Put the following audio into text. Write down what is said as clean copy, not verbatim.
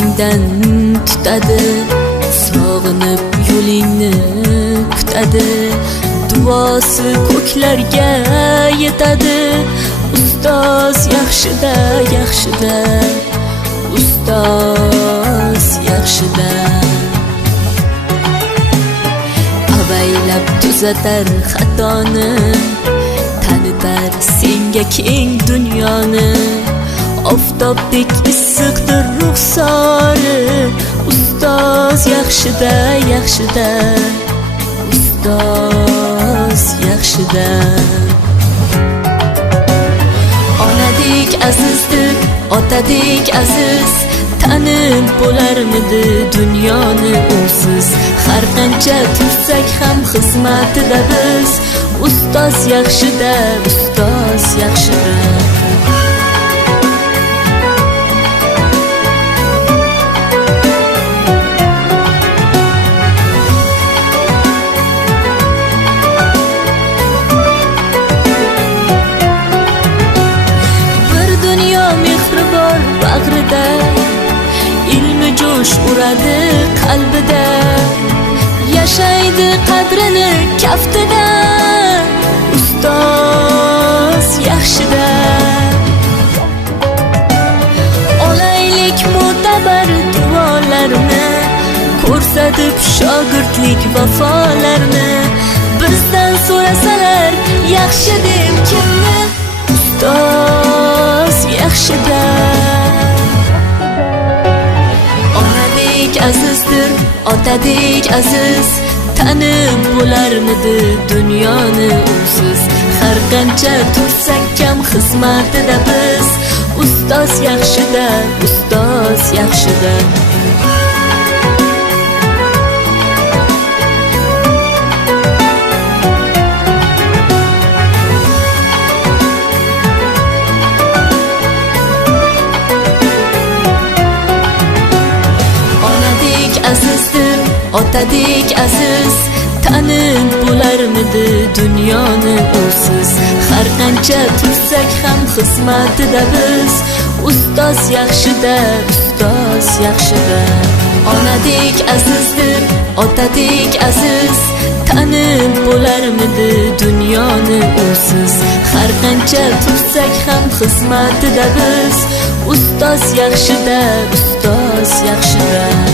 ko'zingdan tutadi, sog'inib yo'lingni kutadi, duosi ko'klarga yetadi. Ustoz yaxshida, yaxshida, ustoz yaxshida. Avaylab tuzatar xatoni, tanitar senga keng dunyoni. Oftobdek issiqdir ruxsori, ustoz yaxshida, yaxshida, ustoz yaxshida. Onadek azizdir, otadek aziz, tanib bo'larmidi dunyoni usiz. Har qancha tursak ham xizmatida biz, ustoz yaxshida, ustoz yaxshida. Bag'rida ilmi jo'sh uradi qalbida, yashaydi qadrini kaftida, ustoz yaxshida. Olaylik mo'tabar duolarni, ko'rsatib shogirdlik vafolarni. Bizdan so'rasalar yaxshi deb kimni, ustoz yaxshida. Azizdir, otadek aziz, tanib bo'larmidi dunyoni usiz. Har qancha tursak kam xizmatida biz, ustoz yaxshida, ustoz yaxshida. Azizdir, otadek aziz, tanib bo'larmidi dunyoni usiz. Har qancha tursak ham xizmatida biz, ustoz yaxshida, ustoz yaxshida. Onadek azizdir, otadek aziz, tanib bo'larmidi dunyoni usiz. Har qancha tursak ham xizmatida biz, ustoz yaxshida, ustoz yaxshida.